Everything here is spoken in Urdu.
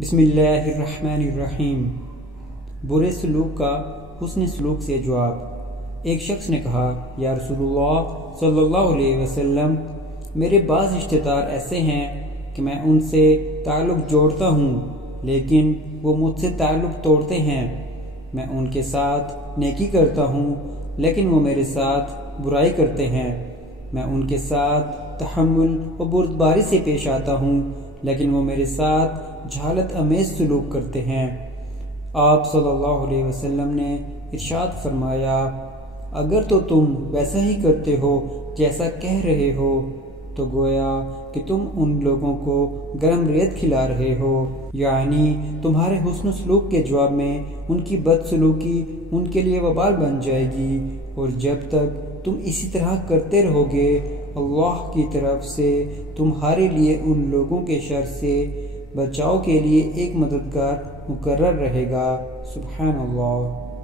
بسم اللہ الرحمن الرحیم۔ برے سلوک کا حسن سلوک سے جواب۔ ایک شخص نے کہا، یا رسول اللہ صلی اللہ علیہ وسلم، میرے بعض رشتہ دار ایسے ہیں کہ میں ان سے تعلق جوڑتا ہوں لیکن وہ مجھ سے تعلق توڑتے ہیں۔ میں ان کے ساتھ نیکی کرتا ہوں لیکن وہ میرے ساتھ برائی کرتے ہیں۔ میں ان کے ساتھ تحمل و بردباری سے پیش آتا ہوں لیکن وہ میرے ساتھ جہالت امیز سلوک کرتے ہیں۔ آپ صلی اللہ علیہ وسلم نے ارشاد فرمایا، اگر تو تم ویسا ہی کرتے ہو جیسا کہہ رہے ہو تو گویا کہ تم ان لوگوں کو گرم ریت کھلا رہے ہو، یعنی تمہارے حسن سلوک کے جواب میں ان کی بد سلوکی ان کے لیے وبال بن جائے گی، اور جب تک تم اسی طرح کرتے رہو گے اللہ کی طرف سے تمہارے لیے ان لوگوں کے شر سے بچاؤ کے لیے ایک مددگار مقرر رہے گا۔ سبحان اللہ۔